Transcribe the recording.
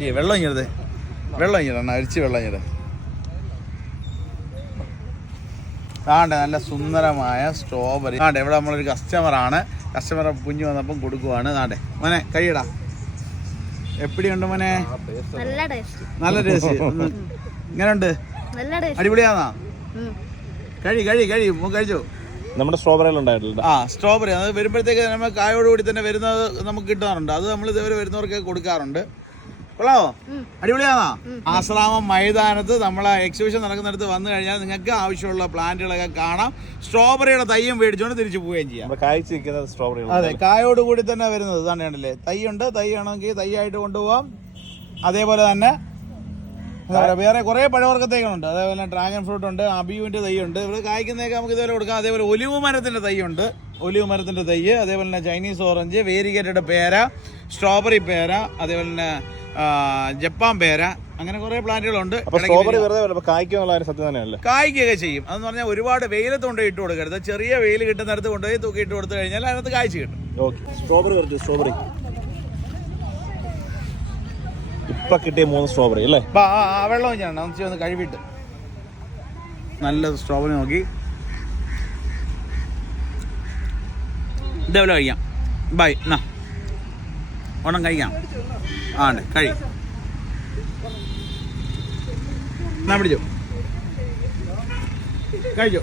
ഇല്ലേ വെള്ളം ഇങ്ങനത്തെ വെള്ളം ഇങ്ങനെ അരിച്ച് വെള്ളം ഇങ്ങനെ ആണ്ട് നല്ല സുന്ദരമായ സ്ട്രോബെറി ആണ്ടെ ഇവിടെ നമ്മളൊരു കസ്റ്റമറാണ് കസ്റ്റമറെ കുഞ്ഞു വന്നപ്പം കൊടുക്കുവാണ്. ആണ്ടെ മോനെ കഴിയടാ എപ്പിടിയുണ്ട് മോനെ? നല്ല ടേസ്റ്റ് നല്ല ഉണ്ട് ഇങ്ങനെയുണ്ട് നല്ല ടേസ്റ്റ് അടിപൊളിയാന്നാ. കഴി കഴി കഴി കഴിച്ചു കഴിച്ചോ? നമ്മുടെ സ്ട്രോബെറികൾ ഉണ്ടായിട്ടുണ്ട് ആ സ്ട്രോബെറി അത് വരുമ്പോഴത്തേക്ക് നമ്മൾ കായോടുകൂടി തന്നെ വരുന്നത് നമുക്ക് കിട്ടാറുണ്ട്. അത് നമ്മൾ ഇതുവരെ വരുന്നവർക്ക് കൊടുക്കാറുണ്ട്. കൊള്ളാമോ അടിപൊളിയാണോ? ആശ്രാമം മൈതാനത്ത് നമ്മൾ എക്സിബിഷൻ നടക്കുന്നിടത്ത് വന്നു കഴിഞ്ഞാൽ നിങ്ങൾക്ക് ആവശ്യമുള്ള പ്ലാന്റുകളൊക്കെ കാണാം. സ്ട്രോബെറിയുടെ തൈയും മേടിച്ചുകൊണ്ട് തിരിച്ചു പോവുകയും ചെയ്യാം. കായ്ച്ചു സ്ട്രോബെറികൾ അതെ കായോട് കൂടി തന്നെ വരുന്നത്. തന്നെയാണല്ലേ കണ്ടില്ലേ? തൈയുണ്ട് തൈ ആണെങ്കിൽ തൈയായിട്ട് കൊണ്ടുപോകാം അതേപോലെ തന്നെ വേറെ കുറേ പഴവർഗത്തേക്കുണ്ട് അതേപോലെ ഡ്രാഗൺ ഫ്രൂട്ട് ഉണ്ട് അബിയുവിന്റെ തൈയുണ്ട് ഇവിടെ കായ്ക്കുന്നതൊക്കെ നമുക്ക് ഇതുവരെ കൊടുക്കാം. അതേപോലെ ഒലിവ് മരത്തിന്റെ തൈയുണ്ട് ഒലിവ് മരത്തിന്റെ തൈ അതേപോലെ തന്നെ ചൈനീസ് ഓറഞ്ച് വേരിഗേറ്റഡ് പേര സ്ട്രോബെറി പേര അതേപോലെ തന്നെ ജപ്പാൻ പേര അങ്ങനെ കുറെ പ്ലാന്റുകളുണ്ട്. സ്ട്രോബെറി വെറുതെ സത്യം തന്നെയല്ലേ? കായ്ക്കുകയൊക്കെ ചെയ്യും. അതെന്ന് പറഞ്ഞാൽ ഒരുപാട് വെയിലത്ത് കൊണ്ട് ഇട്ട് കൊടുക്കരുത്. ചെറിയ വെയിൽ കിട്ടുന്നിടത്ത് കൊണ്ടുപോയി തൂക്കി ഇട്ട് കൊടുത്തു കഴിഞ്ഞാൽ അതിനകത്ത് കായ്ച്ചു കിട്ടും. സ്ട്രോബെറി വരട്ടെ സ്ട്രോബെറി ഇപ്പൊ കിട്ടിയ മൂന്ന് സ്ട്രോബെറി അല്ലേ? ആ വെള്ളം ഞാൻ ഒന്ന് കഴുകിയിട്ട്. നല്ല സ്ട്രോബറി നോക്കി. ഇതേപോലെ കഴിക്കാം. ബൈ എന്നാ ഓണം കഴിക്കാം. ആണ് കഴി. എന്നാ പിടിച്ചോ? കഴിച്ചോ?